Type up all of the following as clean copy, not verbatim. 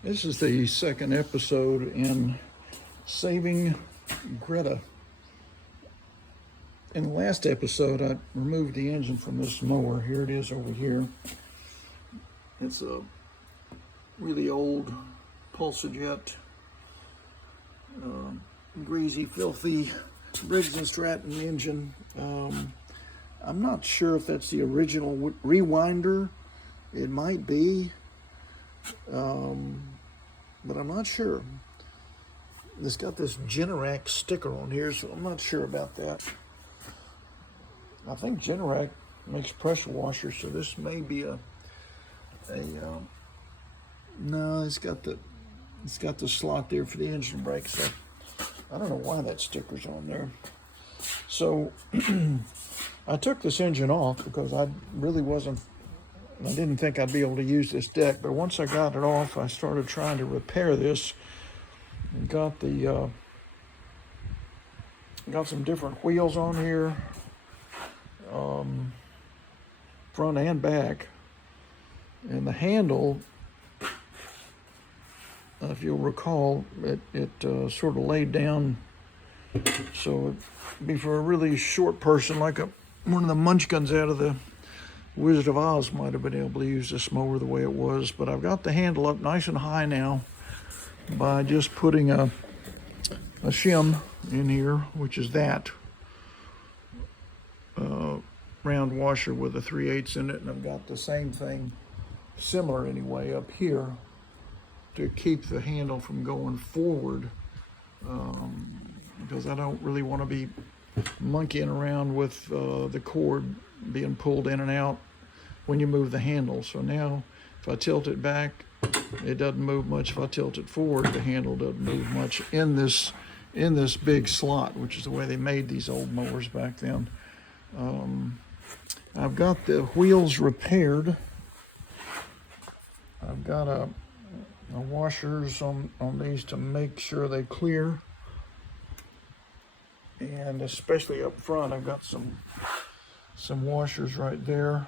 This is the second episode in saving Greta. In the last episode, I removed the engine from this mower. Here it is over here. It's a really old Pulsajet, greasy, filthy Briggs Stratton engine. I'm not sure if that's the original rewinder. It might be. But I'm not sure. It's got this Generac sticker on here, so I'm not sure about that. I think Generac makes pressure washers, so this may be no, it's got the slot there for the engine brake, so I don't know why that sticker's on there. So I took this engine off because I didn't think I'd be able to use this deck, but once I got it off, I started trying to repair this. And got some different wheels on here, front and back, and the handle, if you'll recall, it sort of laid down, so it'd be for a really short person, like one of the munchkins out of the Wizard of Oz might have been able to use this mower the way it was. But I've got the handle up nice and high now by just putting a shim in here, which is that round washer with a 3/8 in it, and I've got the same thing, similar anyway, up here to keep the handle from going forward, because I don't really want to be monkeying around with the cord being pulled in and out when you move the handle. So now if I tilt it back, it doesn't move much. If I tilt it forward, the handle doesn't move much in this big slot, which is the way they made these old mowers back then. I've got the wheels repaired. I've got a washers on these to make sure they clear, and especially up front, I've got some washers right there,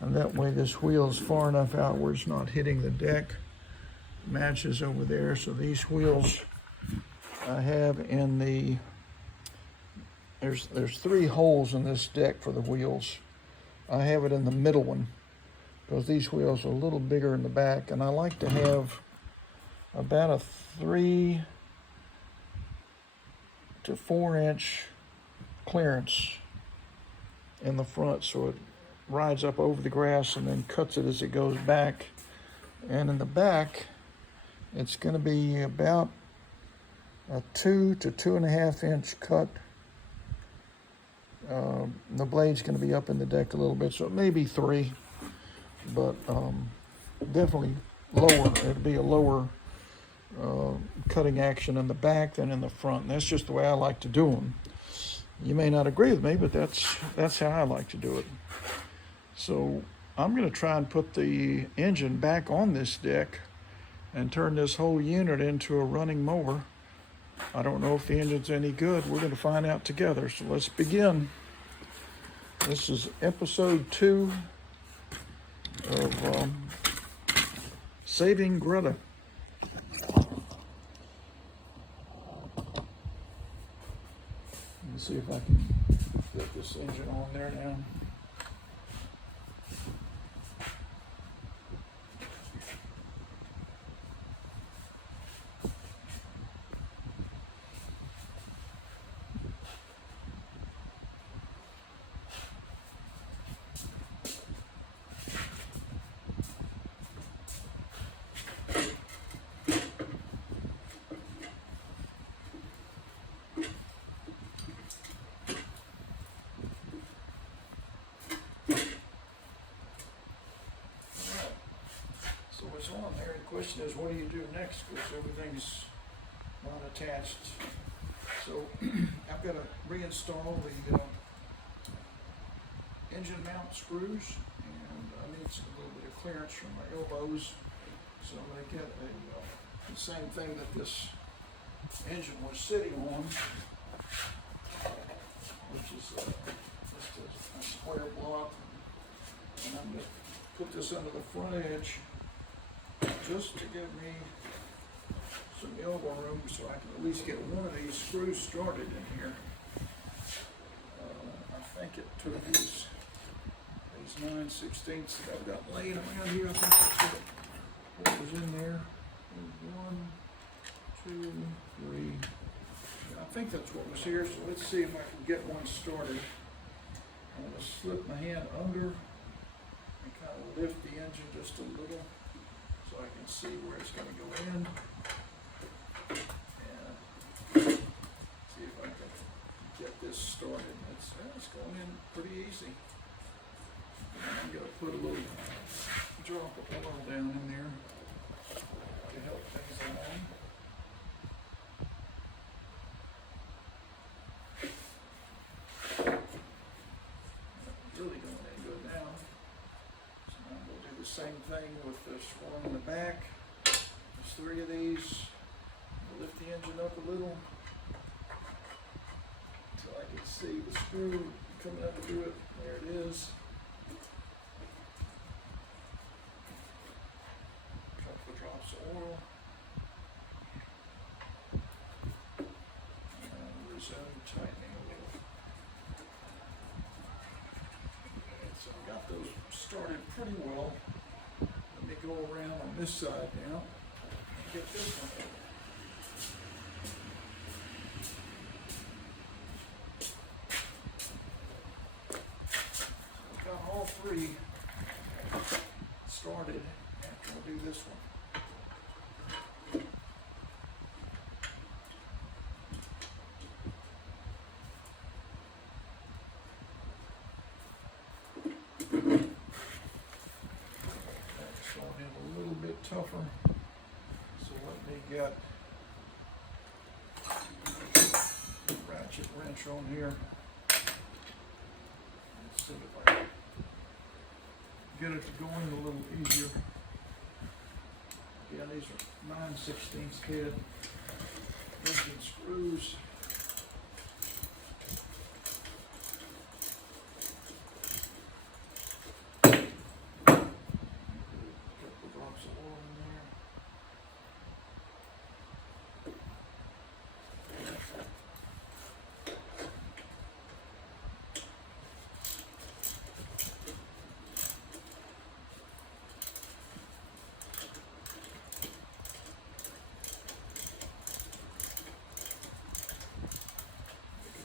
and that way this wheel is far enough out where it's not hitting the deck. Matches over there. So these wheels I have in there's 3 holes in this deck for the wheels. I have it in the middle one because these wheels are a little bigger in the back, and I like to have about a 3 to 4 inch clearance in the front, so it rides up over the grass and then cuts it as it goes back. And in the back, it's going to be about a 2 to 2.5 inch cut. The blade's going to be up in the deck a little bit, so it may be 3, but definitely lower. It'll be a lower cutting action in the back than in the front. And that's just the way I like to do them. You may not agree with me, but that's how I like to do it. So I'm going to try and put the engine back on this deck and turn this whole unit into a running mower. I don't know if the engine's any good. We're going to find out together. So let's begin. This is episode 2 of saving Greta. Let's see if I can get this engine on there now. So it's on there. The question is, what do you do next? Because everything's not attached. So I've got to reinstall the engine mount screws, and I need a little bit of clearance from my elbows. So I'm going to get the same thing that this engine was sitting on, which is just a square block. And I'm going to put this under the front edge just to give me some elbow room so I can at least get one of these screws started in here. I think it took these 9/16 that I've got laying around here. I think that's what was in there. 1, 2, 3. I think that's what was here, so let's see if I can get one started. I'm going to slip my hand under and kind of lift the engine just a little so I can see where it's going to go in. And see if I can get this started. It's going in pretty easy. I'm going to put a little drop of oil down in there to help things along. Really going in good now. So I'm going to do the same thing with this one in the back. There's 3 of these. I'll lift the engine up a little until I can see the screw coming up through it. There it is. Couple of drops of oil. And resume tightening a little. So I got those started pretty well. Let me go around on this side now and get this one. So I've got all 3 started after I do this one. Tougher, so let me get the ratchet wrench on here. Let's see if I can get it to go in a little easier. Yeah, these are 9/16 head engine screws.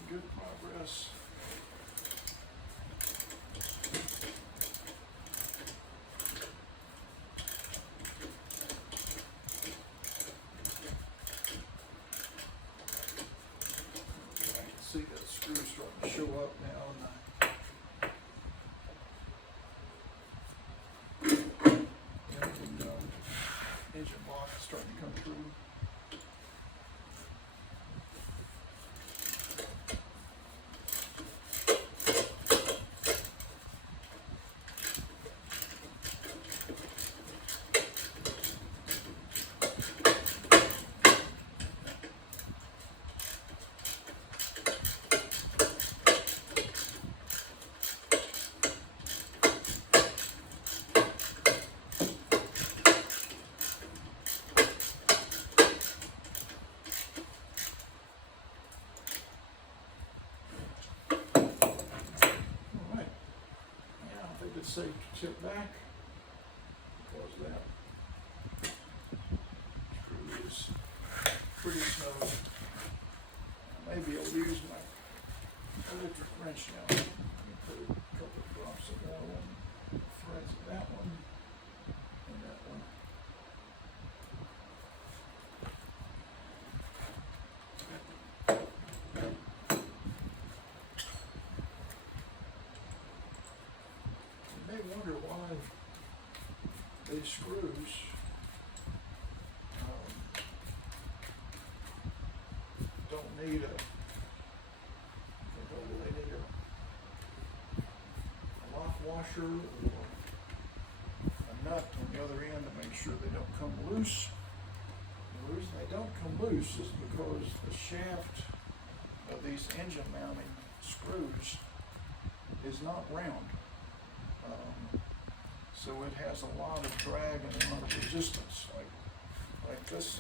Good progress. I can see that screw starting to show up now. The engine block is starting to come through. Safe to tip back because that screw is pretty snug. Maybe I'll use my electric wrench now. Let me put a couple of drops of oil on the threads of that one and that one. Wonder why these screws don't need a lock washer or a nut on the other end to make sure they don't come loose. The reason they don't come loose is because the shaft of these engine mounting screws is not round. So it has a lot of drag and a lot of resistance. Like this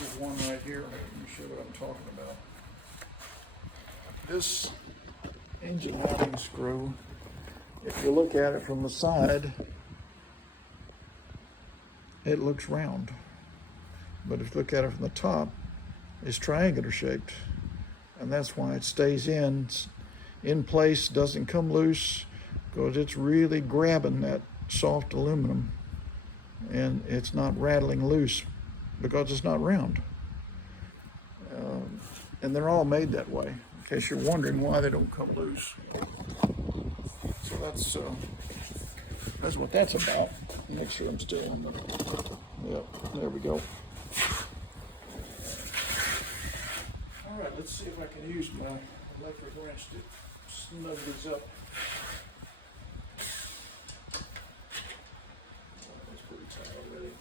is one right here. Let me show what I'm talking about. This engine mounting screw, if you look at it from the side, it looks round. But if you look at it from the top, it's triangular shaped. And that's why it stays in place, doesn't come loose, because it's really grabbing that soft aluminum and it's not rattling loose because it's not round. And they're all made that way, in case you're wondering why they don't come loose. So that's what that's about. Make sure I'm still on the, yep, there we go. All right, let's see if I can use my electric wrench to snug these up. That's pretty tight already.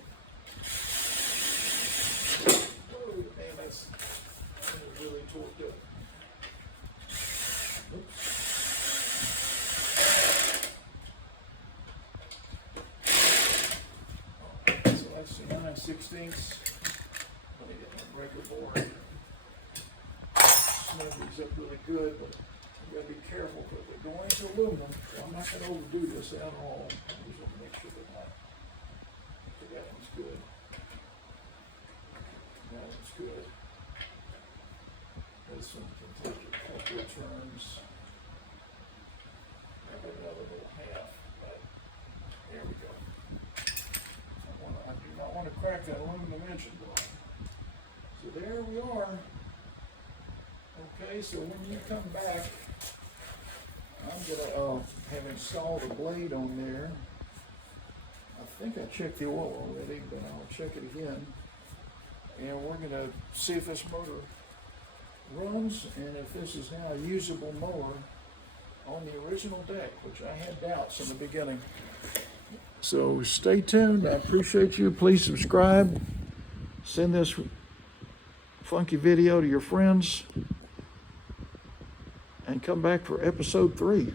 Oh, man, that's really torqued up. Oops. So that's the 9/16. Let me get my breaker board. Snug these up really good, but you gotta be careful because they're going into aluminum, so I'm not gonna overdo this at all. I just want to make sure that that one's good. That one's good. This one can take a couple of turns. Maybe another little half, but there we go. I do not want to crack that aluminum engine block. So there we are. Okay, so when you come back, I'm gonna have installed a blade on there. I think I checked the oil already, but I'll check it again. And we're gonna see if this motor runs and if this is now a usable mower on the original deck, which I had doubts in the beginning. So stay tuned. I appreciate you. Please subscribe. Send this funky video to your friends. And come back for episode 3.